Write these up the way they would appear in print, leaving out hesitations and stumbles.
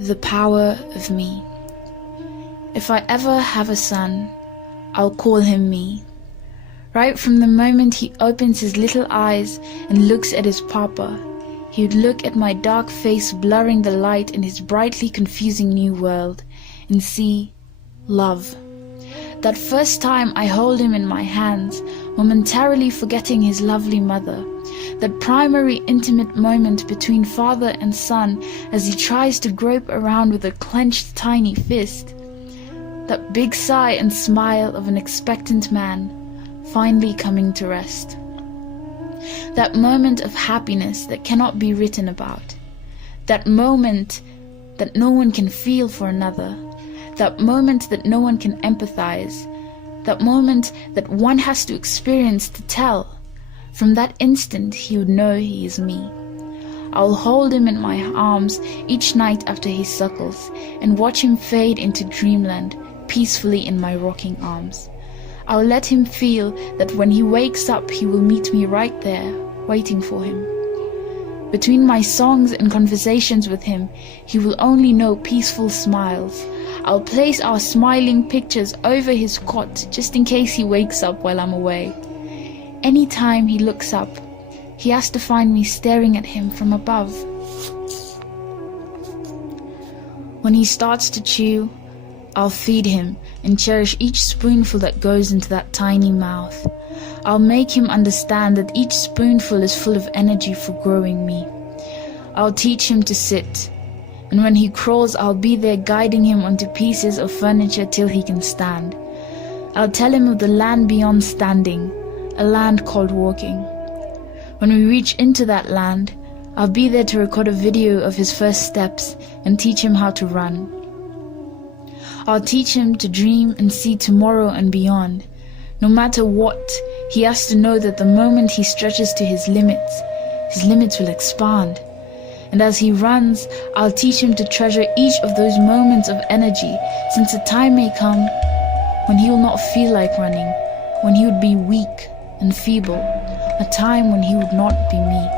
The power of me. If I ever have a son, I'll call him me. Right from the moment he opens his little eyes and looks at his papa, he would look at my dark face blurring the light in his brightly confusing new world and see love. That first time I hold him in my hands, momentarily forgetting his lovely mother, that primary intimate moment between father and son as he tries to grope around with a clenched tiny fist, that big sigh and smile of an expectant man finally coming to rest. That moment of happiness that cannot be written about, that moment that no one can feel for another, that moment that no one can empathize, that moment that one has to experience to tell. From that instant he would know he is me. I'll hold him in my arms each night after he suckles and watch him fade into dreamland peacefully in my rocking arms. I'll let him feel that when he wakes up he will meet me right there, waiting for him. Between my songs and conversations with him, he will only know peaceful smiles. I'll place our smiling pictures over his cot just in case he wakes up while I'm away. Anytime he looks up, he has to find me staring at him from above. When he starts to chew, I'll feed him and cherish each spoonful that goes into that tiny mouth. I'll make him understand that each spoonful is full of energy for growing me. I'll teach him to sit, and when he crawls, I'll be there guiding him onto pieces of furniture till he can stand. I'll tell him of the land beyond standing, a land called walking. When we reach into that land, I'll be there to record a video of his first steps and teach him how to run. I'll teach him to dream and see tomorrow and beyond. No matter what, he has to know that the moment he stretches to his limits will expand. And as he runs, I'll teach him to treasure each of those moments of energy, since a time may come when he will not feel like running, when he would be weak and feeble, a time when he would not be me.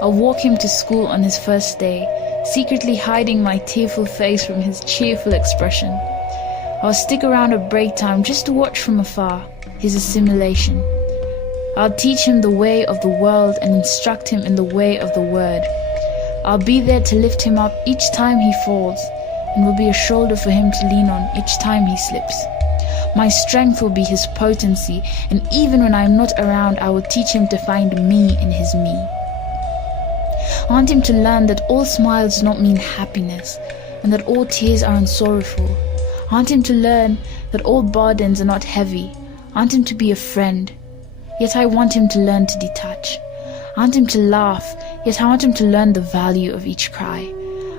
I'll walk him to school on his first day, secretly hiding my tearful face from his cheerful expression. I'll stick around at break time just to watch from afar his assimilation. I'll teach him the way of the world and instruct him in the way of the word. I'll be there to lift him up each time he falls, and will be a shoulder for him to lean on each time he slips. My strength will be his potency, and even when I am not around, I will teach him to find me in his me. I want him to learn that all smiles do not mean happiness, and that all tears are unsorrowful. I want him to learn that all burdens are not heavy. I want him to be a friend, yet I want him to learn to detach. I want him to laugh, yet I want him to learn the value of each cry.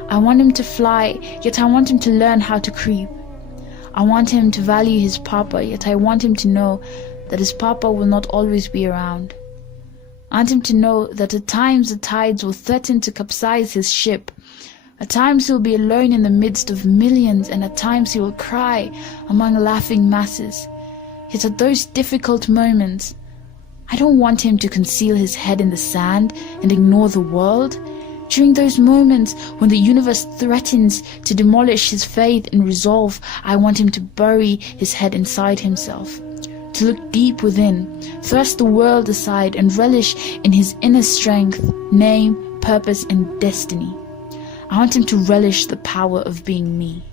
I want him to fly, yet I want him to learn how to creep. I want him to value his papa, yet I want him to know that his papa will not always be around. I want him to know that at times the tides will threaten to capsize his ship. At times he will be alone in the midst of millions, and at times he will cry among laughing masses. Yet at those difficult moments, I don't want him to conceal his head in the sand and ignore the world. During those moments when the universe threatens to demolish his faith and resolve, I want him to bury his head inside himself, to look deep within, thrust the world aside and relish in his inner strength, name, purpose and destiny. I want him to relish the power of being me.